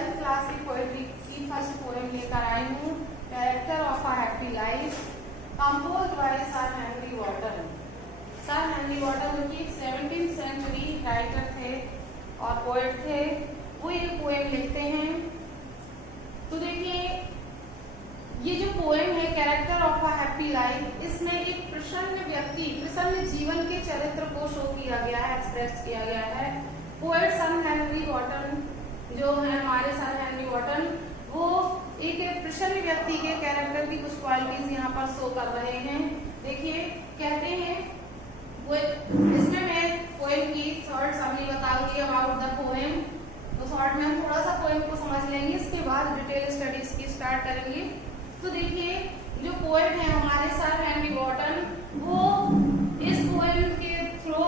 12th class की poetry की first poem लेकर आई हूँ, character of a happy life, composed by sir Henry Wotton. Sir Henry Wotton जो कि 17th सेंचुरी राइटर थे और पोएट थे, वो ये पोएम लिखते हैं। तो देखिए, ये जो पोएम है character of a happy life, इसमें एक प्रसन्न व्यक्ति, प्रसन्न जीवन के चरित्र को शो किया गया है, एक्सप्रेस किया गया है। पोएट सर हेनरी वॉटन जो है, हमारे सर हेनरी वॉटन, वो एक प्रसन्न व्यक्ति के कैरेक्टर की कुछ क्वालिटीज यहाँ पर शो कर रहे हैं। देखिए, कहते हैं वो, इसमें मैं पोएम की शॉर्ट समरी बताऊंगी अबाउट द पोएम। तो शॉर्ट में हम थोड़ा सा पोएम को समझ लेंगे, इसके बाद डिटेल स्टडीज की स्टार्ट करेंगे। तो देखिए, जो पोएट है हमारे सर हेनरी वॉटन, वो इस पोएम के through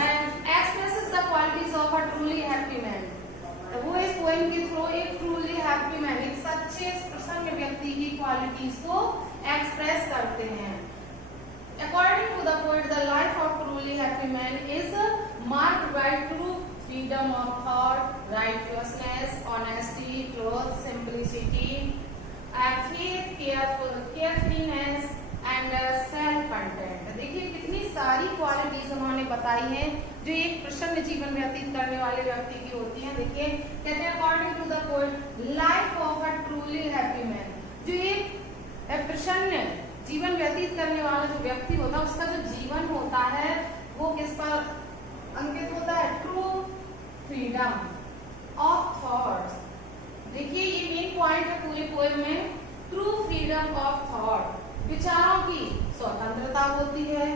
expresses the qualities of a truly happy man. वो इस पोएम के थ्रू एक ट्रूली हैप्पी मैन, एक सच्चे प्रसन्न व्यक्ति की क्वालिटीज को एक्सप्रेस करते हैं। According to the poet, the life of truly happy man is marked by true freedom of thought, righteousness, honesty, truth, simplicity, faith, carefulness and self-content। देखिए, कितनी सारी क्वालिटीज उन्होंने बताई हैं जो एक प्रसन्न जीवन व्यतीत करने वाले व्यक्ति की होती हैं। देखिए, कहते हैं according to the poet, life of a truly happy man, जो एक प्रसन्न जीवन व्यतीत करने वाला जो व्यक्ति होता है, उसका जो जीवन होता है वो किस पर अंकित होता है? True freedom of thoughts. देखिए, ये मेन पॉइंट है पूरे पोएम में, ट्रू फ्रीडम ऑफ थॉट, विचारों की स्वतंत्रता होती है,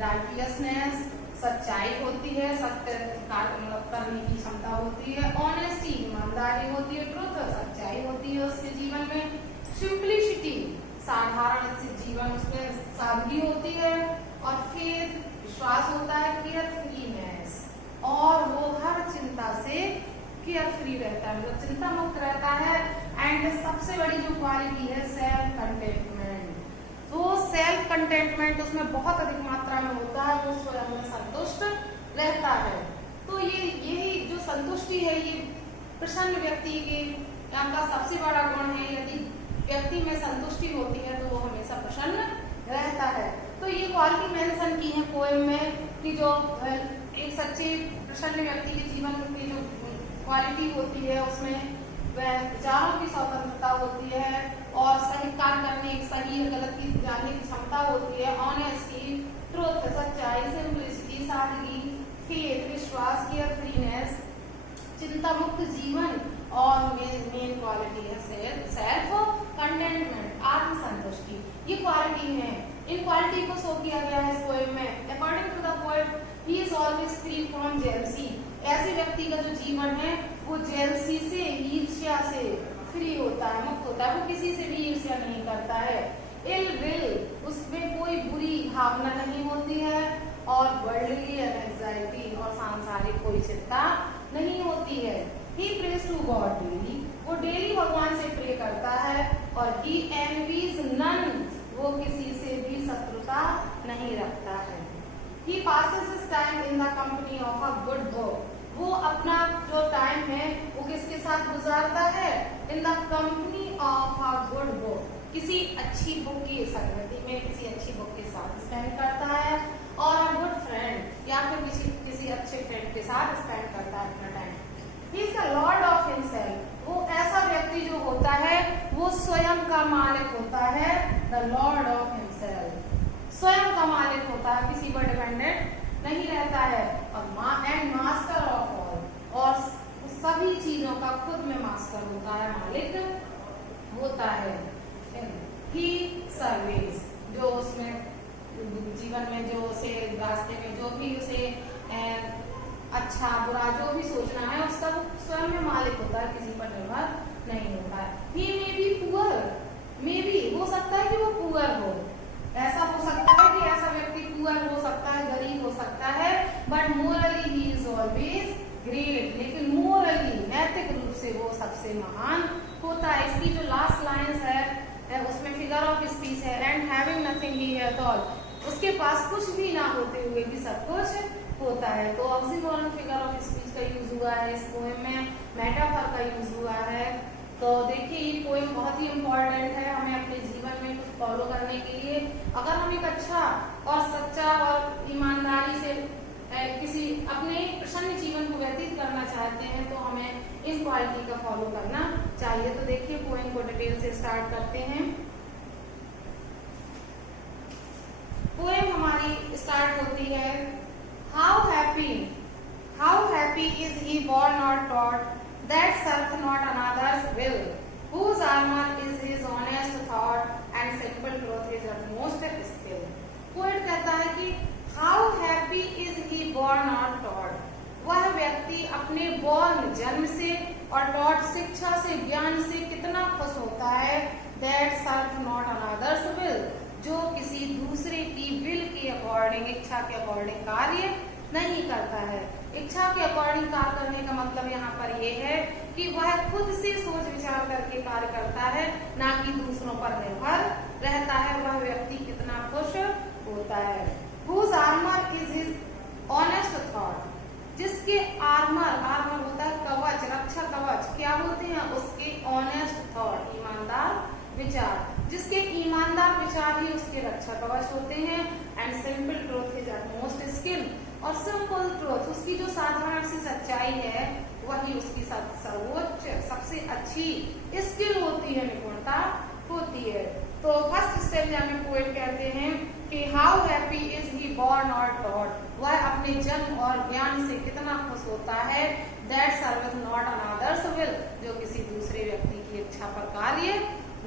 राइटियसनेस, सच्चाई होती है, सत्य करने की क्षमता होती है, ऑनेस्टी, ईमानदारी होती है, ट्रुथ, सच्चाई होती है उसके जीवन में, सिंप्लिसिटी, साधारण से जीवन, उसमें सादगी होती है, और फेथ, विश्वास होता है, केयरफ्रीनेस, और वो हर चिंता से केयर फ्री रहता है, मतलब चिंता मुक्त रहता है। एंड सबसे बड़ी जो क्वालिटी है सेल्फ कंटेंटमेंट, तो सेल्फ कंटेंटमेंट उसमें बहुत अधिक मात्रा में होता है, वो स्वयं में संतुष्ट रहता है। तो यही जो संतुष्टि है, ये प्रसन्न व्यक्ति के का सबसे बड़ा गुण है। यदि व्यक्ति में संतुष्टि होती है तो वो हमेशा प्रसन्न रहता है। तो ये क्वालिटी मेंशन की है पोएम में कि जो एक सच्चे प्रसन्न व्यक्ति के जीवन की जो क्वालिटी होती है, उसमें वह विचारों की स्वतंत्रता होती है, और सही कार्य करने, सही गलत की जानने की क्षमता होती है, ऑनेस्टी, ट्रुथ, सच्चाई, सिंप्लिसिटी, सादगी, फेथ, विश्वास, केयरफ्रीनेस, चिंता मुक्त जीवन, और मेन क्वालिटी है सेल्फ कंटेंटमेंट, आत्मसंतुष्टि। ये क्वालिटी है, इन क्वालिटी को शो किया गया है इस पोएम में। According to the poet, he is always free from jealousy. ऐसे व्यक्ति का जो जीवन है वो जेलसी से, ईर्ष्या से फ्री होता है, मुक्त होता है, वो किसी से भी ईर्ष्या नहीं करता है। इल विल, उसमें कोई बुरी भावना नहीं होती है, और वर्ल्डली एंजाइटी, और सांसारिक कोई चिंता नहीं होती है। ही प्रेज टू गॉड डेली, वो डेली भगवान से प्रे करता है, और ही एनवीज नन, वो किसी से भी शत्रुता नहीं रखता है। He passes his time in the company of a good book, वो अपना जो टाइम है वो किसके साथ गुजारता है? इन the company of a good book, किसी अच्छी बुक की संगति में, किसी अच्छी बुक के साथ स्पेंड करता है, और अ गुड फ्रेंड, या फिर किसी अच्छे फ्रेंड के साथ स्पेंड करता है अपना time. He is the Lord of himself, वो ऐसा व्यक्ति जो होता है वो स्वयं का मालिक होता है, द लॉर्ड ऑफ हिमसेल्फ, स्वयं का मालिक होता है, किसी पर डिपेंडेंट नहीं रहता है, और एंड मास्टर ऑफ ऑल, और सभी चीजों का खुद में मास्टर होता है, मालिक होता है। ही सर्विस, जो उसमें जीवन में जो उसे रास्ते में जो भी उसे अच्छा बुरा जो भी सोचना है, उसका वो स्वयं में मालिक होता है, किसी पर निर्भर नहीं होता है। He may be poor, may be हो सकता है कि वो पुअर हो, ऐसा हो सकता है कि ऐसा व्यक्ति पुअर हो सकता है, गरीब हो सकता है, but morally he is always great, लेकिन मोरली, नैतिक रूप से वो सबसे महान होता है। इसकी जो लास्ट लाइन्स है उसमें फिगर ऑफ स्पीच है, and having nothing he at all, उसके पास कुछ भी ना होते हुए भी सब कुछ होता है। तो ऑक्सीमोरन फिगर ऑफ स्पीच का यूज हुआ है इस पोएम में, मेटाफर का का यूज हुआ है। तो देखिए ये पोएम बहुत ही इम्पोर्टेंट है हमें अपने जीवन में कुछ फॉलो करने के लिए। अगर हम एक अच्छा और सच्चा और ईमानदारी से किसी अपने प्रसन्न जीवन को व्यतीत करना चाहते हैं तो हमें इन क्वालिटी का फॉलो करना चाहिए। तो देखिए पोएम को डिटेल से स्टार्ट करते हैं। पोएम हमारी स्टार्ट होती है, how happy is he born or taught, that serveth not another's will, whose armor is his honest thought, and simple truth his utmost skill। Poet कहता है कि how happy is he born or taught, वह व्यक्ति अपने born जन्म से और taught शिक्षा से ज्ञान से कितना खुश होता है, that serveth not another's will, जो किसी दूसरे की विल के अकॉर्डिंग इच्छा के अकॉर्डिंग कार्य नहीं करता है। इच्छा के अकॉर्डिंग कार्य करने का मतलब यहाँ पर यह है कि वह खुद से सोच विचार करके कार्य करता है, ना कि दूसरों पर निर्भर रहता है। वह व्यक्ति कितना खुश होता है। Whose armor is his honest thought, जिसके आर्मर होता है कवच, रक्षा कवच, क्या होते हैं उसके ऑनेस्ट थॉट, ईमानदार विचार, जिसके ईमानदार विचार ही उसके रक्षा कवच होते हैं। And simple truth is utmost skill, और सिंपल ट्रूथ उसकी जो साधारण सी सच्चाई है वही उसकी सर्वोच्च सबसे अच्छी स्किल होती है, निपुणता होती है। तो फर्स्ट स्टेप में पोएट कहते हैं कि how happy is he born or taught, वह अपने जन्म और ज्ञान से कितना खुश होता है, that serveth not another's will, जो किसी दूसरे व्यक्ति की इच्छा पर कार्य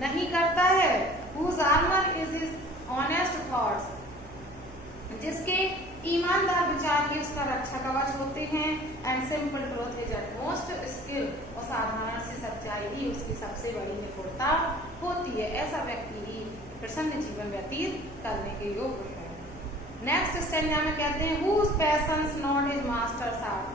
नहीं करता है। whose armor is his honest thoughts, जिसके ईमानदार विचार ही उसका रक्षा कवच होते हैं। And simple truth is utmost skill, और साधारण सी सच्चाई ही उसकी सबसे बड़ी निपुणता होती है। ऐसा व्यक्ति ही प्रसन्न जीवन व्यतीत करने के योग्य है। नेक्स्ट स्टेंजा में कहते हैं whose passions not his master's art,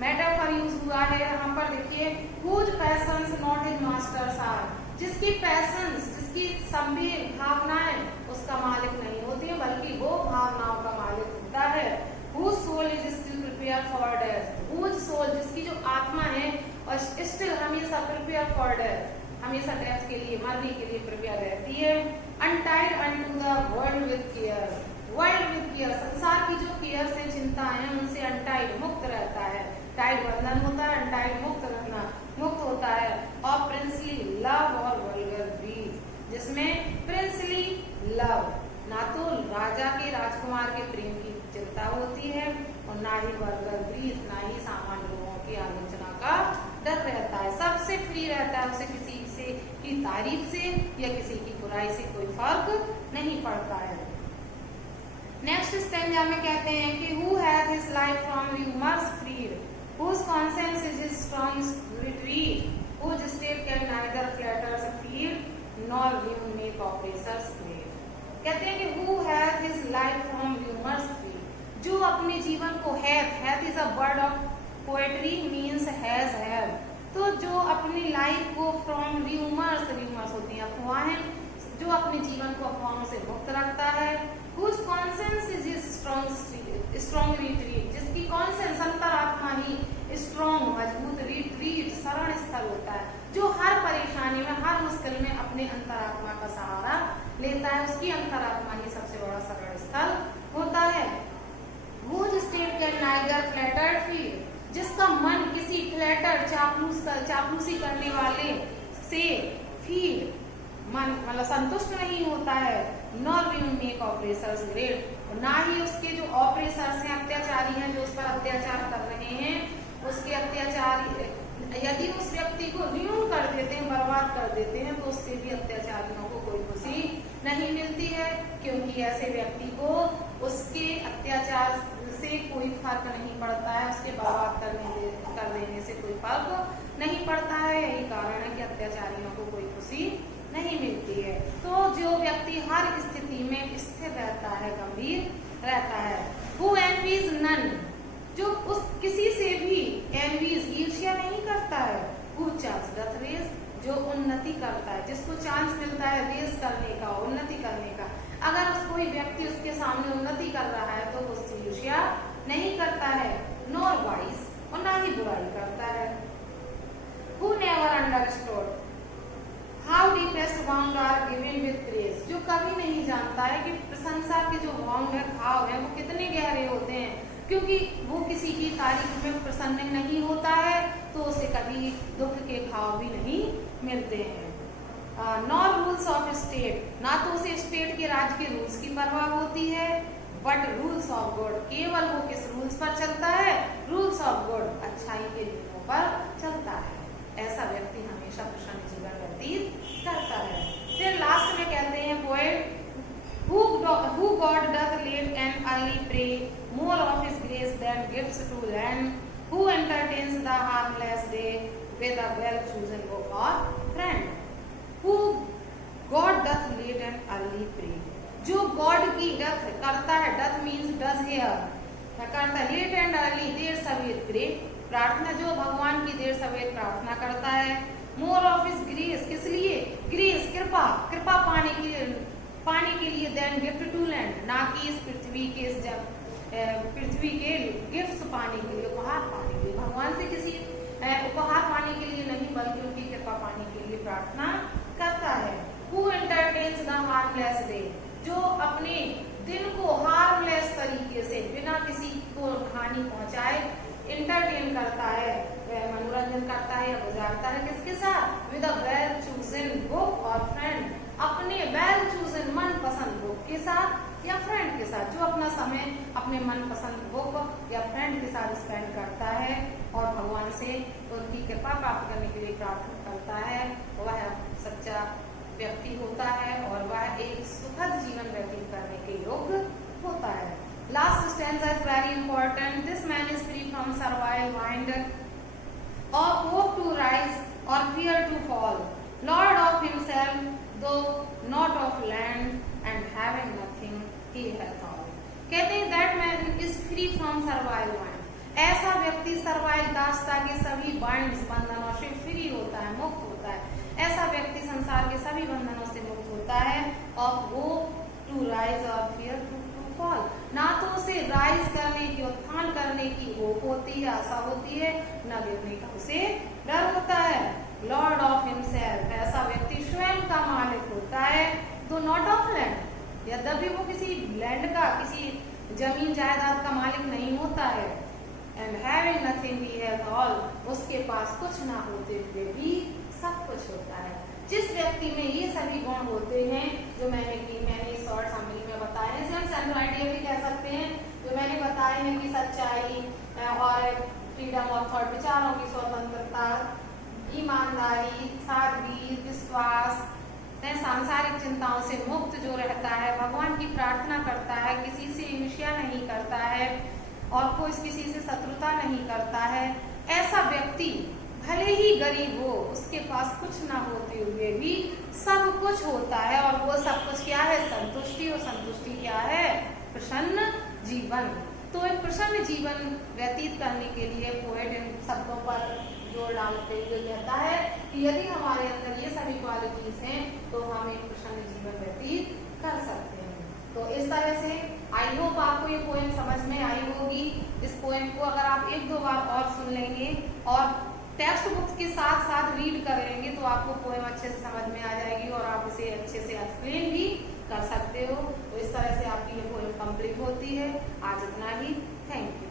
metaphor use हुआ है यहाँ पर। देखिए whose passions not his master's art, जिसकी पैशंस, जिसकी सभी भावनाएं उसका मालिक नहीं होती है, बल्कि वो भावनाओं का मालिक होता है। Whose soul is still prepared for death, whose soul, जिसकी जो आत्मा है और स्टिल हमेशा प्रिपेयर फॉर डेथ, हमेशा डेथ के लिए, मरने के लिए प्रिपेयर रहती है। Untied unto the world with care, world with care, संसार की जो केयर से चिंता है उनसे अनटाइड मुक्त रहता है। टाइड बंधन होता है, अनटाइड मुक्त रहना, मुक्त होता है। और प्रिंसली लव और वल्गर ग्रीड, जिसमें प्रिंसली लव, ना तो राजा के राजकुमार के प्रेम की चिंता होती है और ना ही वल्गर ग्रीड, ना ही सामान्य लोगों की आलोचना का डर रहता है। सबसे फ्री रहता है, उसे किसी से की तारीफ से या किसी की बुराई से कोई फर्क नहीं पड़ता है। नेक्स्ट स्टेंजा में कहते हैं कि who hath his life from rumors freed, whose conscience is his strong retreat, whose state can neither flatters feed nor ruin make oppressors great। कहते हैं कि who hath his life from rumors freed, जो अपने जीवन को hath is a word of poetry means has have, तो जो अपनी लाइफ को फ्रॉम rumors होती हैं अफवाहें, जो अपने जीवन को अफवाहों से मुक्त रखता है। Whose conscience is his strong retreat, जिसकी कॉन्सेंस अंतरात्मा ही स्ट्रॉन्ग मजबूत रिट्रीट शरण स्थल होता है, जो हर परेशानी में हर मुश्किल में अपने अंतरात्मा का सहारा लेता है, उसकी अंतरात्मा ही सबसे बड़ा शरण स्थल होता है। Whose state can neither flatter feed, जिसका मन किसी फ्लैटर चापलूसी करने वाले से फीड मन मतलब संतुष्ट नहीं होता है। Nor we make operations great, ना ही उसके जो ऑपरेशंस हैं, अत्याचारी हैं, जो उस पर अत्याचार कर रहे हैं, उसके अत्याचारी यदि उस व्यक्ति को रियून कर देते हैं, बर्बाद कर देते हैं, तो उससे भी अत्याचारियों को कोई खुशी नहीं मिलती है, क्योंकि ऐसे व्यक्ति को उसके अत्याचार से कोई फर्क नहीं पड़ता है, उसके बर्बाद कर देने से कोई फर्क नहीं पड़ता है। यही कारण है कि अत्याचारियों को कोई खुशी नहीं मिलती है। तो जो व्यक्ति हर स्थिति में स्थिर रहता है, गंभीर रहता है। Who envies none, जो उस किसी से भी envies ईर्ष्या नहीं करता है। Who chance doth raise, जो उन्नति करता है, जिसको चांस मिलता है रेस करने का, उन्नति करने का, अगर कोई व्यक्ति उसके सामने उन्नति कर रहा है तो उससे ईर्ष्या नहीं करता है। Nor wise, और ना ही बुराई करता है। Who जानता है कि प्रशंसा के जो भाव है, भाव है, वो कितने गहरे होते हैं, क्योंकि वो किसी की तारीफ में प्रसन्न नहीं होता है तो उसे कभी दुख के भाव भी नहीं मिलते हैं। नॉर रूल्स ऑफ स्टेट, ना तो उसे स्टेट के राज्य के रूल्स की परवाह होती है, बट रूल्स ऑफ गॉड, केवल वो किस रूल्स पर चलता है, रूल्स ऑफ गॉड, अच्छाई के नियमों पर चलता है। ऐसा व्यक्ति हमेशा प्रसन्न जीवन व्यतीत करता है। फिर लास्ट में कहते हैं poet, who God doth late and early pray, more of his grace than gifts to lend, who entertains the harmless day with a well chosen book or friend, who God doth late and early pray, जो God की doth करता है, doth means does here, करता है, late and early, देर सवेर pray, प्रार्थना, जो भगवान की देर सवेर प्रार्थना करता है, मोर ऑफ हिज ग्रेस, किस लिए, ग्रेस कृपा, कृपा पाने के लिए, देन गिफ्ट टू लैंड, ना कि इस पृथ्वी के गिफ्ट्स पाने के लिए, उपहार पाने के लिए, भगवान से किसी उपहार पाने के लिए नहीं, बल्कि उनकी कृपा पाने के लिए प्रार्थना करता है। Who entertains the harmless day, जो अपने दिन को हार्मलेस तरीके से, बिना किसी को हानि पहुंचाए इंटरटेन करता है, वह मनोरंजन करता है या गुजारता है, किसके साथ, with a well chosen book और फ्रेंड, अपने वेल चूजन मनपसंद बुक के साथ या फ्रेंड के साथ, जो अपना समय अपने मनपसंद बुक या फ्रेंड के साथ स्पेंड करता है और भगवान से उनकी कृपा प्राप्त करने के लिए प्रार्थना करता है, वह सच्चा व्यक्ति होता है और वह एक सुखद जीवन व्यतीत करने के योग्य होता है। Last stanza is very important, this man is free from servile mind of hope to rise or fear to fall, Lord of himself, though not of land, and having nothing he hath all. कहते हैं that man is free from servile mind, ऐसा व्यक्ति servile दासता के सभी binds, बंधनों से free होता है, मुक्त होता है, ऐसा व्यक्ति संसार के सभी बंधनों से मुक्त होता है। of hope to rise or fear to fall, ना तो उसे राइज करने की, उत्थान करने की होप होती है, आशा होती है, न गिरने का उसे डर होता है। लॉर्ड ऑफ हिमसेल्फ, ऐसा व्यक्ति स्वयं का मालिक होता है, दो नॉट ऑफ लैंड, यद्यपि वो किसी लैंड का, किसी जमीन जायदाद का मालिक नहीं होता है। And having nothing he has all, उसके पास कुछ ना होते हुए भी सब कुछ होता है। जिस व्यक्ति में ये सभी गुण होते हैं जो मैंने शॉर्ट समरी में बताए हैं, सेंस एंड आइडिया भी कह सकते हैं, जो मैंने बताए हैं कि सच्चाई और फ्रीडम ऑफ थॉट, विचारों की स्वतंत्रता, ईमानदारी, सादगी, विश्वास, सांसारिक चिंताओं से मुक्त जो रहता है, भगवान की प्रार्थना करता है, किसी से ईर्ष्या नहीं करता है और कोई किसी से शत्रुता नहीं करता है, ऐसा व्यक्ति भले ही गरीब हो, उसके पास कुछ ना होते हुए भी सब कुछ होता है, और वो सब कुछ क्या है, संतुष्टि, और संतुष्टि क्या है, प्रसन्न जीवन। तो एक प्रसन्न जीवन व्यतीत करने के लिए पोएट इन शब्दों पर जोर डालते हुए कहता है कि यदि हमारे अंदर ये सभी क्वालिटीज हैं तो हम एक प्रसन्न जीवन व्यतीत कर सकते हैं। तो इस तरह से आई होप आपको ये पोएम समझ में आई होगी। इस पोएम को अगर आप एक दो बार और सुन लेंगे और टेक्स्ट बुक्स के साथ साथ रीड कर लेंगे तो आपको पोएम अच्छे से समझ में आ जाएगी और आप इसे अच्छे से एक्सप्लेन भी कर सकते हो। तो इस तरह से आपकी ये पोएम कंप्लीट होती है। आज इतना ही, थैंक यू।